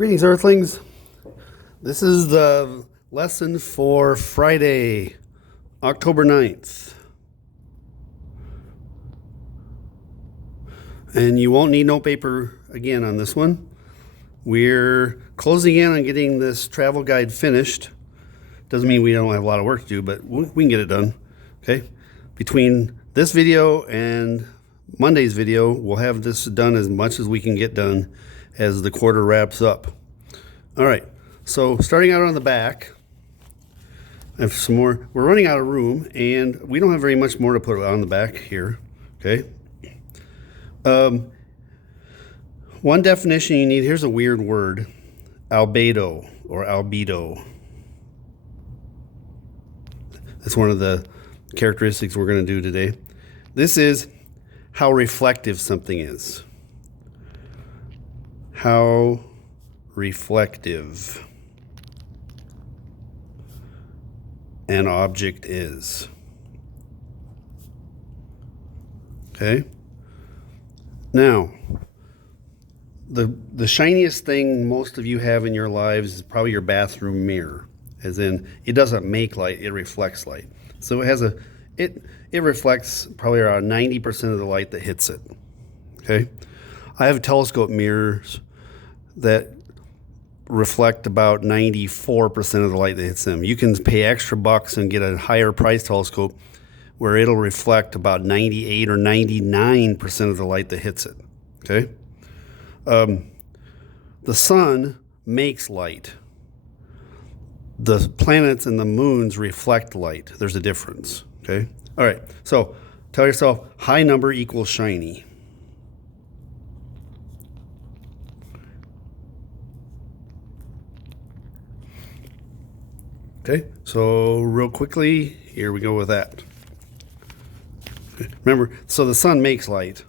Greetings, Earthlings. This is the lesson for Friday, October 9th. And you won't need note paper again on this one. We're closing in on getting this travel guide finished. Doesn't mean we don't have a lot of work to do, but we can get it done. Okay? Between this video and Monday's video, we'll have this done as much as we can get done as the quarter wraps up. All right, so starting out on the back, I have some more. We're running out of room, and we don't have very much more to put on the back here, okay? One definition you need, here's a weird word, albedo or albedo. That's one of the characteristics we're going to do today. This is how reflective something is. How reflective an object is. Okay? Now, the shiniest thing most of you have in your lives is probably your bathroom mirror. As in, it doesn't make light, it reflects light. So it has it reflects probably around 90% of the light that hits it. Okay? I have telescope mirrors that reflect about 94% of the light that hits them. You can pay extra bucks and get a higher price telescope where it'll reflect about 98 or 99% of the light that hits it. Okay? The sun makes light. The planets and the moons reflect light. There's a difference. Okay? All right. So tell yourself high number equals shiny. Okay, so real quickly, here we go with that. Remember, so the sun makes light.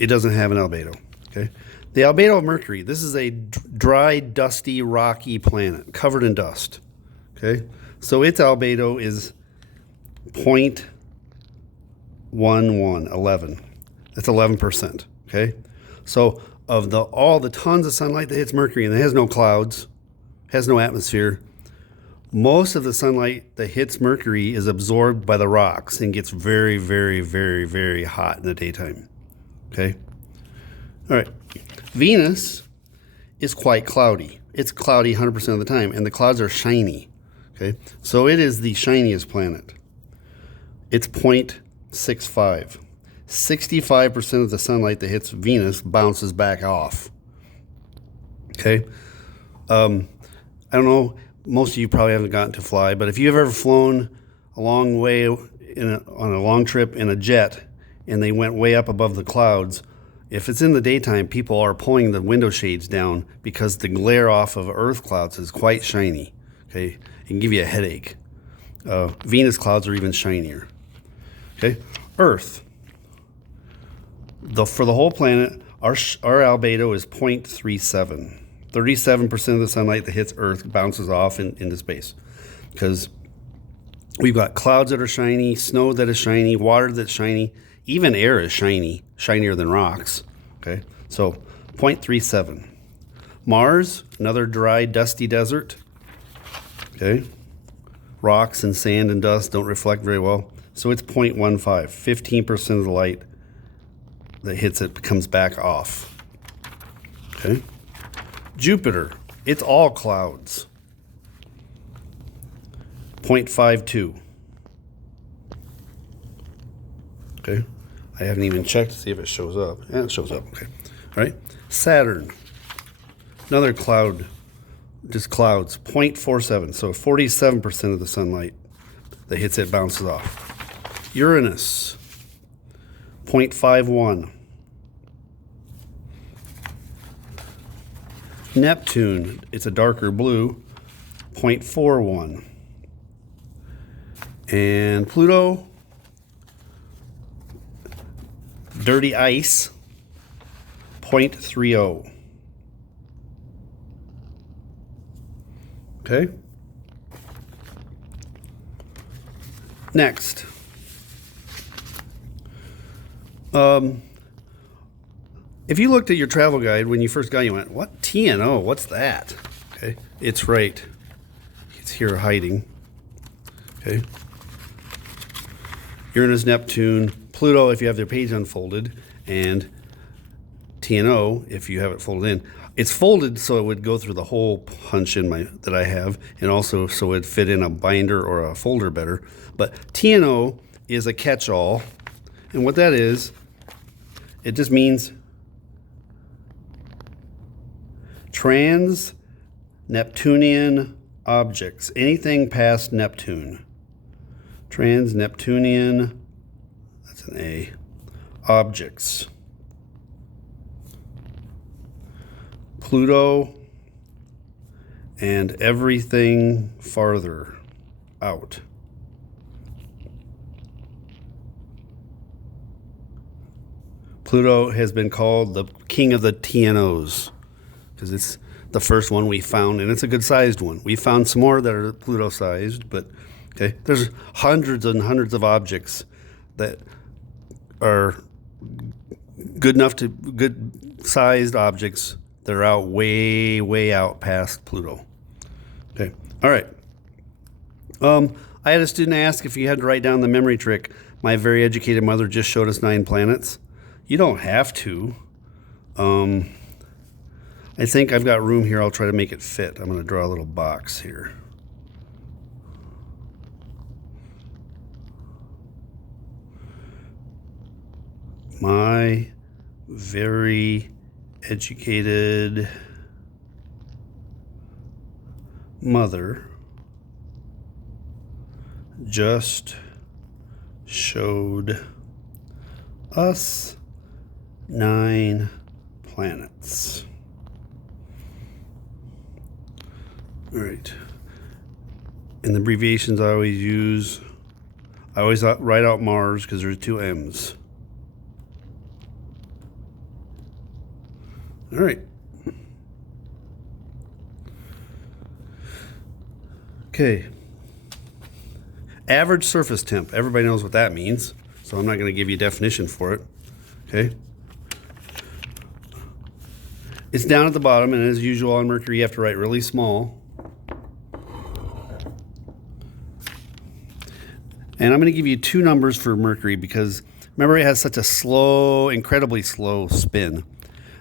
It doesn't have an albedo. Okay, the Albedo Mercury. This is a dry, dusty, rocky planet covered in dust. Okay, so its albedo is 0.11. That's 11%. Okay, so of all the tons of sunlight that hits Mercury, and it has no clouds, has no atmosphere. Most of the sunlight that hits Mercury is absorbed by the rocks and gets very, very, very, very hot in the daytime. Okay? All right. Venus is quite cloudy. It's cloudy 100% of the time, and the clouds are shiny. Okay? So it is the shiniest planet. It's 0.65. 65% of the sunlight that hits Venus bounces back off. Okay? I don't know. Most of you probably haven't gotten to fly, but if you've ever flown a long way on a long trip in a jet and they went way up above the clouds, if it's in the daytime, people are pulling the window shades down because the glare off of Earth clouds is quite shiny. Okay, it can give you a headache. Venus clouds are even shinier. Okay, Earth. For the whole planet, our albedo is 0.37. 37% of the sunlight that hits Earth bounces off into space because we've got clouds that are shiny, snow that is shiny, water that's shiny, even air is shiny, shinier than rocks. Okay, so 0.37. Mars, another dry, dusty desert. Okay, rocks and sand and dust don't reflect very well, so it's 0.15. 15% of the light that hits it comes back off. Okay. Jupiter, it's all clouds. 0.52. Okay. I haven't even checked to see if it shows up. Yeah, it shows up. Okay. All right. Saturn, another cloud, just clouds. 0.47. So 47% of the sunlight that hits it bounces off. Uranus, 0.51. Neptune, it's a darker blue, 0.41. And Pluto, dirty ice, 0.30. Okay? Next. If you looked at your travel guide when you first got it, you went, what TNO? What's that? Okay, it's right. It's here hiding. Okay. Uranus, Neptune, Pluto if you have their page unfolded, and TNO if you have it folded in. It's folded so it would go through the whole punch in that I have, and also so it'd fit in a binder or a folder better. But TNO is a catch-all, and what that is, it just means trans-Neptunian objects, anything past Neptune. Trans-Neptunian, that's an A, objects. Pluto and everything farther out. Pluto has been called the king of the TNOs because it's the first one we found, and it's a good sized one. We found some more that are Pluto sized, but okay, there's hundreds and hundreds of objects that are good sized objects that are out way out past Pluto. Okay, all right. I had a student ask if you had to write down the memory trick. My very educated mother just showed us 9 planets. You don't have to. I think I've got room here. I'll try to make it fit. I'm going to draw a little box here. My very educated mother just showed us 9 planets. All right. And the abbreviations I always use, I always write out Mars because there's 2 M's. All right. Okay. Average surface temp. Everybody knows what that means, so I'm not going to give you a definition for it. Okay. It's down at the bottom, and as usual on Mercury, you have to write really small. And I'm going to give you 2 numbers for Mercury because remember it has such a slow, incredibly slow spin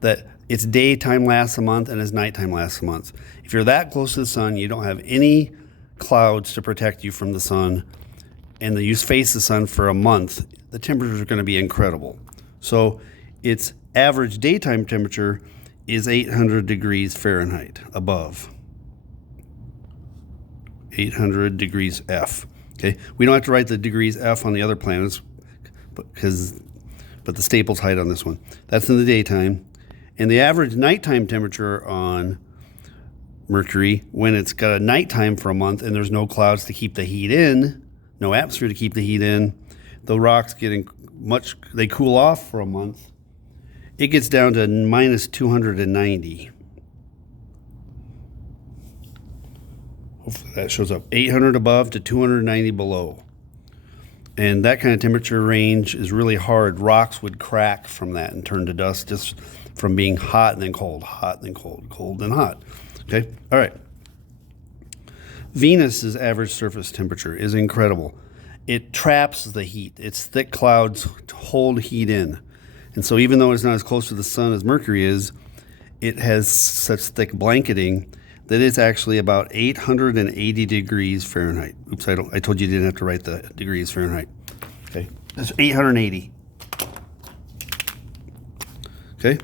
that its daytime lasts a month and its nighttime lasts a month. If you're that close to the sun, you don't have any clouds to protect you from the sun, and you face the sun for a month, the temperatures are going to be incredible. So its average daytime temperature is 800 degrees Fahrenheit above. 800 degrees F. Okay, we don't have to write the degrees F on the other planets, but the Staples height on this one. That's in the daytime. And the average nighttime temperature on Mercury, when it's got a nighttime for a month and there's no clouds to keep the heat in, no atmosphere to keep the heat in, the rocks they cool off for a month. It gets down to minus 290. Hopefully that shows up. 800 above to 290 below. And that kind of temperature range is really hard. Rocks would crack from that and turn to dust just from being hot and then cold, hot and then cold, cold and hot. Okay, all right. Venus's average surface temperature is incredible. It traps the heat. Its thick clouds hold heat in. And so even though it's not as close to the sun as Mercury is, it has such thick blanketing that it's actually about 880 degrees Fahrenheit. Oops, I told you didn't have to write the degrees Fahrenheit. Okay, that's 880. Okay.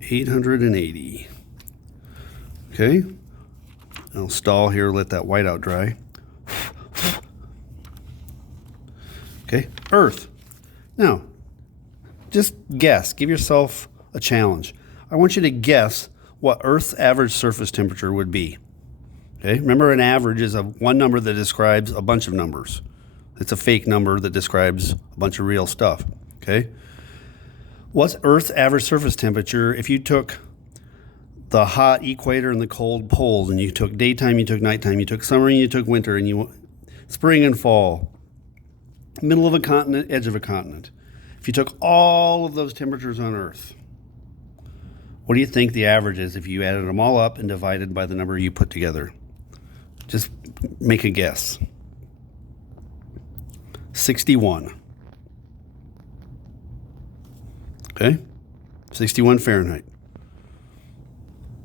$880. Okay. I'll stall here, let that white out dry. Okay, Earth. Now, just guess. Give yourself a challenge. I want you to guess what Earth's average surface temperature would be. Okay, remember an average is one number that describes a bunch of numbers. It's a fake number that describes a bunch of real stuff. Okay, what's Earth's average surface temperature if you took the hot equator and the cold poles, and you took daytime, you took nighttime, you took summer and you took winter, and you spring and fall, middle of a continent, edge of a continent. If you took all of those temperatures on Earth, what do you think the average is if you added them all up and divided by the number you put together? Just make a guess. 61. Okay? 61 Fahrenheit.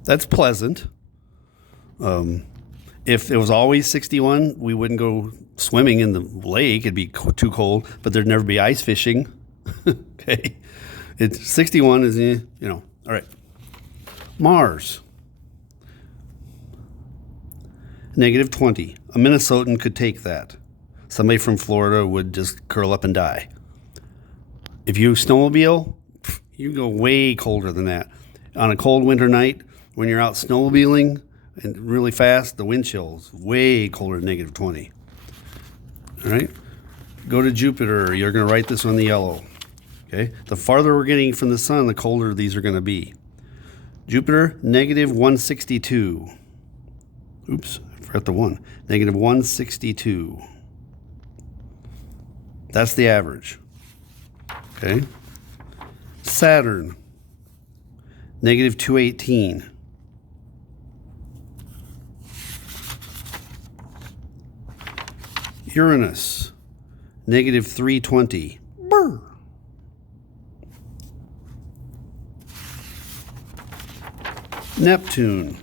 That's pleasant. If it was always 61, we wouldn't go swimming in the lake. It'd be too cold, but there'd never be ice fishing. Okay? It's 61 is, all right. Mars. -20. A Minnesotan could take that. Somebody from Florida would just curl up and die. If you snowmobile, you go way colder than that. On a cold winter night, when you're out snowmobiling and really fast, the wind chill's way colder than -20. All right? Go to Jupiter. You're going to write this on the yellow. Okay? The farther we're getting from the sun, the colder these are going to be. Jupiter, -162. Oops, I forgot the 1. -162. That's the average. Okay? Saturn, -218. Uranus, -320. Brr. Neptune,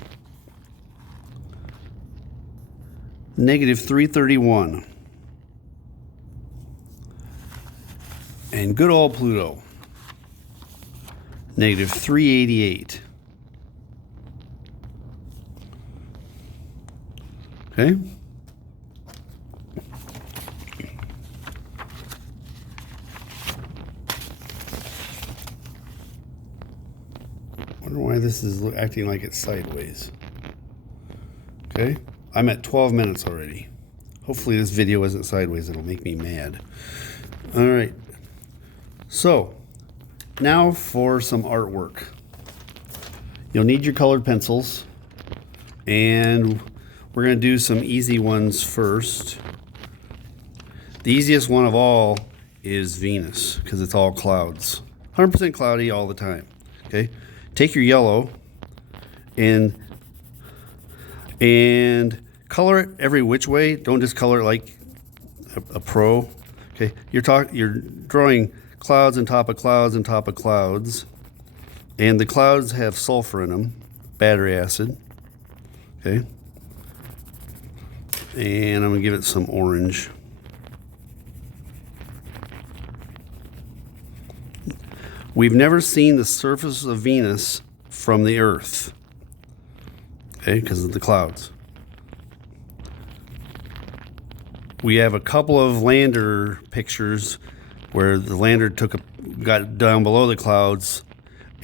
-331. And good old Pluto, -388. Okay? Wonder why this is acting like it's sideways. Okay? I'm at 12 minutes already. Hopefully this video isn't sideways. It'll make me mad. All right. So, now for some artwork. You'll need your colored pencils, and we're going to do some easy ones first. The easiest one of all is Venus, because it's all clouds. 100% cloudy all the time. Okay? Take your yellow and color it every which way. Don't just color it like a pro. Okay? You're drawing clouds on top of clouds on top of clouds, and the clouds have sulfur in them, battery acid. Okay? And I'm going to give it some orange. We've never seen the surface of Venus from the Earth, okay, because of the clouds. We have a couple of lander pictures where the lander got down below the clouds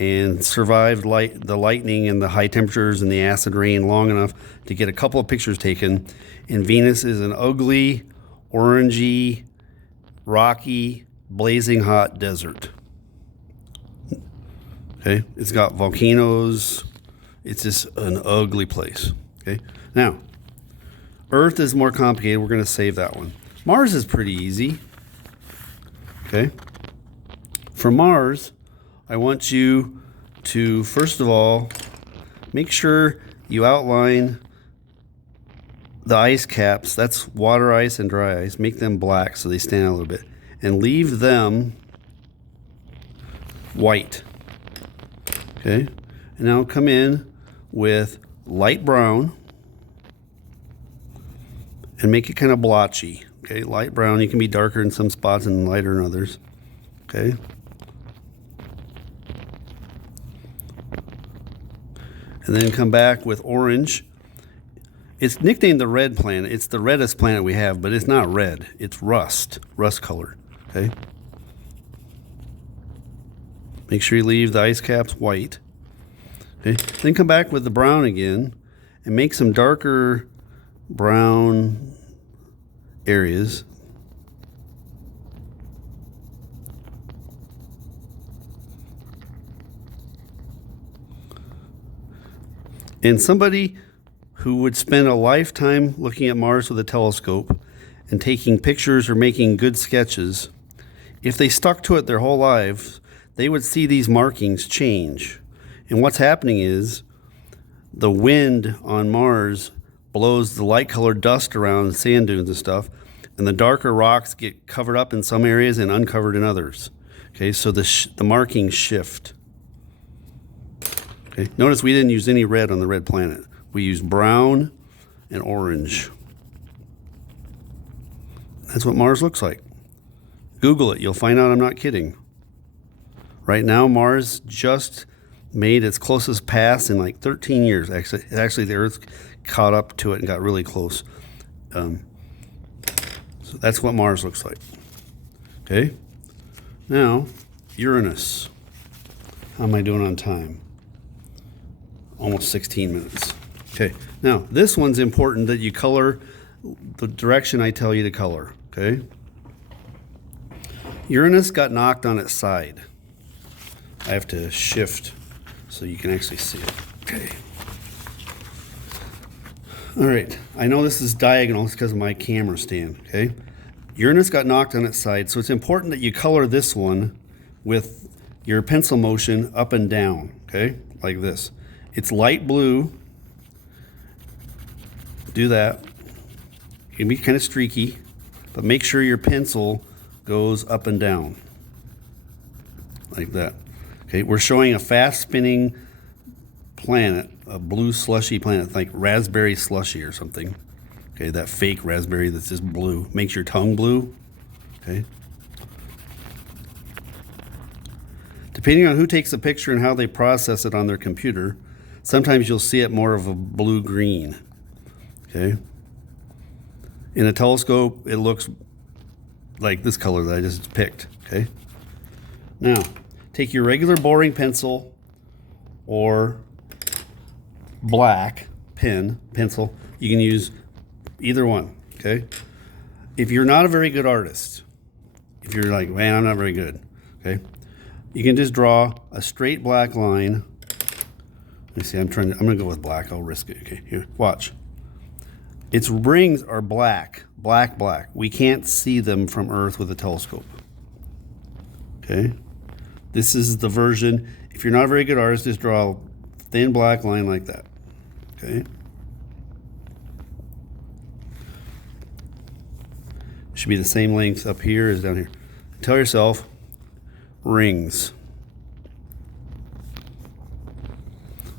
and survived the lightning and the high temperatures and the acid rain long enough to get a couple of pictures taken. And Venus is an ugly, orangey, rocky, blazing hot desert. Okay, it's got volcanoes. It's just an ugly place. Okay, now Earth is more complicated. We're going to save that one. Mars is pretty easy. Okay, for Mars, I want you to first of all make sure you outline the ice caps. That's water ice and dry ice. Make them black so they stand out a little bit, and leave them white. Okay, and now come in with light brown and make it kind of blotchy. Okay, light brown. You can be darker in some spots and lighter in others. Okay. And then come back with orange. It's nicknamed the red planet. It's the reddest planet we have, but it's not red. It's rust color. Okay. Make sure you leave the ice caps white. Okay. Then come back with the brown again and make some darker brown areas. And somebody who would spend a lifetime looking at Mars with a telescope and taking pictures or making good sketches, if they stuck to it their whole lives, they would see these markings change. And what's happening is the wind on Mars blows the light-colored dust around sand dunes and stuff, and the darker rocks get covered up in some areas and uncovered in others. Okay, so the markings shift. Okay, notice we didn't use any red on the red planet. We used brown and orange. That's what Mars looks like. Google it. You'll find out I'm not kidding. Right now, Mars just made its closest pass in like 13 years. Actually, the Earth caught up to it and got really close. So that's what Mars looks like. Okay. Now, Uranus. How am I doing on time? Almost 16 minutes. Okay. Now, this one's important that you color the direction I tell you to color. Okay. Uranus got knocked on its side. I have to shift so you can actually see it. Okay. All right. I know this is diagonal. It's because of my camera stand. Okay. Uranus got knocked on its side, so it's important that you color this one with your pencil motion up and down. Okay, like this. It's light blue. Do that. It can be kind of streaky, but make sure your pencil goes up and down like that. Okay, we're showing a fast spinning planet, a blue slushy planet, like raspberry slushy or something. Okay, that fake raspberry that's just blue. Makes your tongue blue. Okay. Depending on who takes the picture and how they process it on their computer, sometimes you'll see it more of a blue-green. Okay. In a telescope, it looks like this color that I just picked. Okay. Now, take your regular boring or black pencil. You can use either one. Okay. If you're not a very good artist, if you're like, man, I'm not very good. Okay. You can just draw a straight black line. Let me see. I'm going to go with black. I'll risk it. Okay. Here, watch. Its rings are black. We can't see them from Earth with a telescope. Okay. This is the version. If you're not a very good artist, just draw a thin black line like that. Okay. Should be the same length up here as down here. Tell yourself, rings.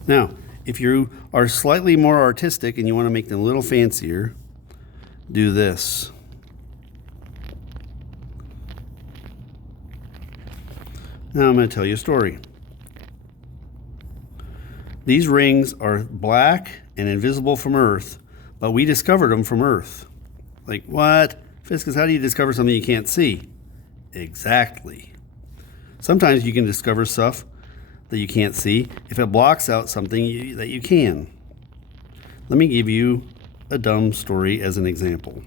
Now, if you are slightly more artistic and you want to make them a little fancier, do this. Now I'm going to tell you a story. These rings are black and invisible from Earth, but we discovered them from Earth. Like, what? Fiscus, how do you discover something you can't see? Exactly. Sometimes you can discover stuff that you can't see if it blocks out something that you can. Let me give you a dumb story as an example.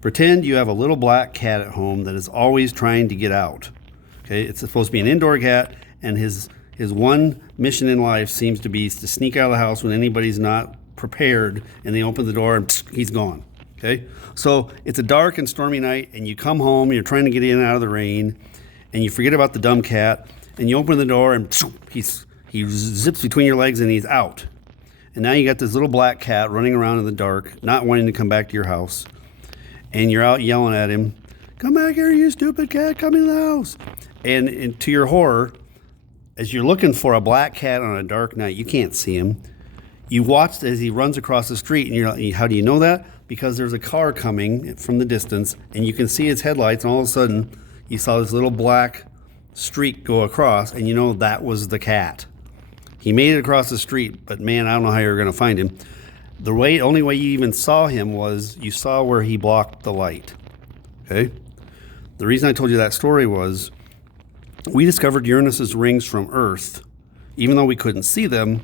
Pretend you have a little black cat at home that is always trying to get out. Okay, it's supposed to be an indoor cat, and his one mission in life seems to be to sneak out of the house when anybody's not prepared, and they open the door and he's gone. Okay, so it's a dark and stormy night, and you come home, you're trying to get in and out of the rain, and you forget about the dumb cat, and you open the door, and he zips between your legs, and he's out. And now you got this little black cat running around in the dark, not wanting to come back to your house, and you're out yelling at him, "Come back here, you stupid cat, come in the house." And to your horror, as you're looking for a black cat on a dark night, you can't see him. You watch as he runs across the street, and you're like, how do you know that? Because there's a car coming from the distance, and you can see his headlights, and all of a sudden, you saw this little black streak go across, and you know that was the cat. He made it across the street, but man, I don't know how you're going to find him. Only way you even saw him was you saw where he blocked the light. Okay? The reason I told you that story was we discovered Uranus's rings from Earth, even though we couldn't see them,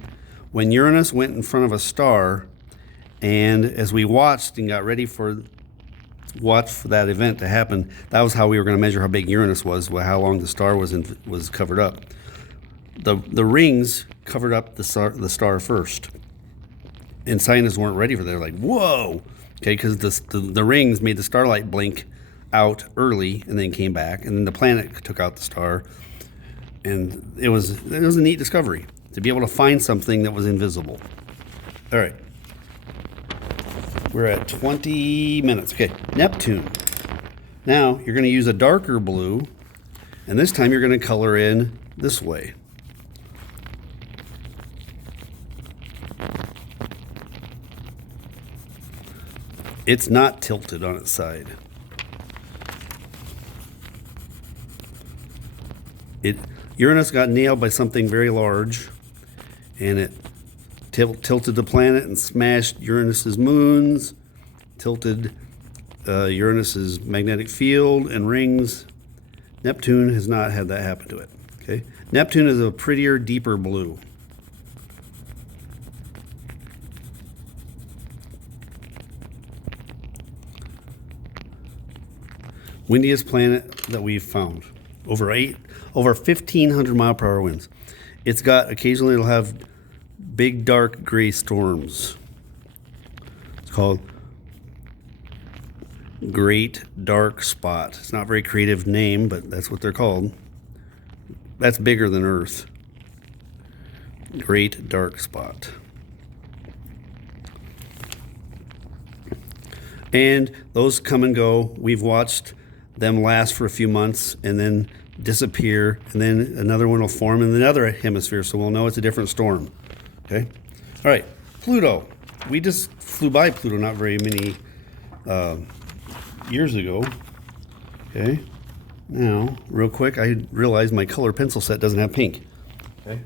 when Uranus went in front of a star, and as we watched and got ready for that event to happen, that was how we were going to measure how big Uranus was, how long the star was covered up. The rings covered up the star first. And scientists weren't ready for that. They're like, whoa, okay, because the rings made the starlight blink out early and then came back, and then the planet took out the star, and it was a neat discovery to be able to find something that was invisible. All right, we're at 20 minutes. Okay, Neptune. Now you're going to use a darker blue, and this time you're going to color in this way. It's not tilted on its side. Uranus got nailed by something very large, and it tilted the planet and smashed Uranus's moons, tilted Uranus's magnetic field and rings. Neptune has not had that happen to it. Okay, Neptune is a prettier, deeper blue. Windiest planet that we've found. Over 1,500 mile per hour winds. It's got, occasionally it'll have big dark gray storms. It's called Great Dark Spot. It's not a very creative name, but that's what they're called. That's bigger than Earth. Great Dark Spot. And those come and go. We've watched them last for a few months and then disappear, and then another one will form in another hemisphere, so we'll know it's a different storm. Okay? All right, Pluto. We just flew by Pluto not very many years ago. Okay? Now, real quick, I realized my color pencil set doesn't have pink. Okay?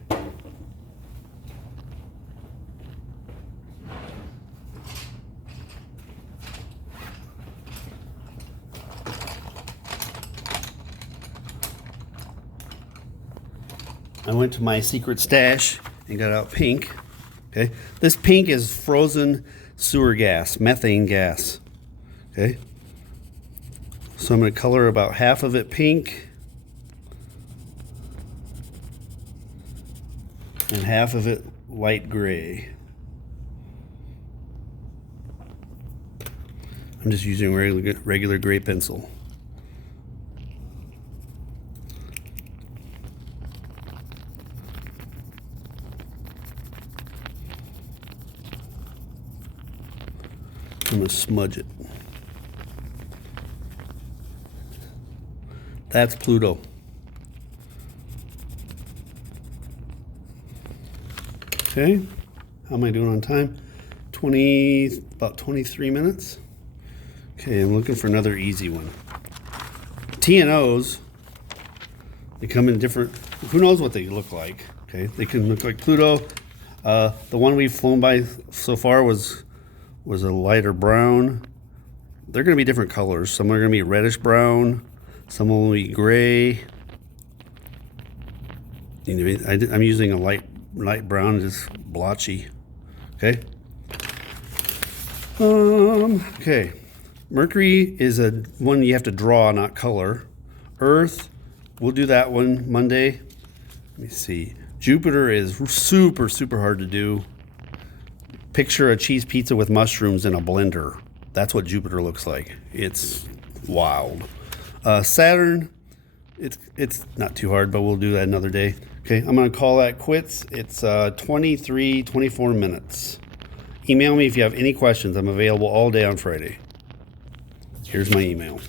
I went to my secret stash and got out pink. Okay, this pink is frozen sewer gas, methane gas. Okay, so I'm going to color about half of it pink and half of it light gray. I'm just using regular gray pencil. I'm going to smudge it. That's Pluto. Okay, how am I doing on time? About 23 minutes. Okay, I'm looking for another easy one. TNOs, they come in different, who knows what they look like. Okay, they can look like Pluto. The one we've flown by so far was a lighter brown. They're going to be different colors. Some are going to be reddish brown. Some will be gray. You know, I'm using a light brown, just blotchy. Okay. Okay. Mercury is a one you have to draw, not color. Earth, we'll do that one Monday. Let me see. Jupiter is super, super hard to do. Picture a cheese pizza with mushrooms in a blender. That's what Jupiter looks like. It's wild. Saturn, it's not too hard, but we'll do that another day. Okay, I'm going to call that quits. It's 24 minutes. Email me if you have any questions. I'm available all day on Friday. Here's my email.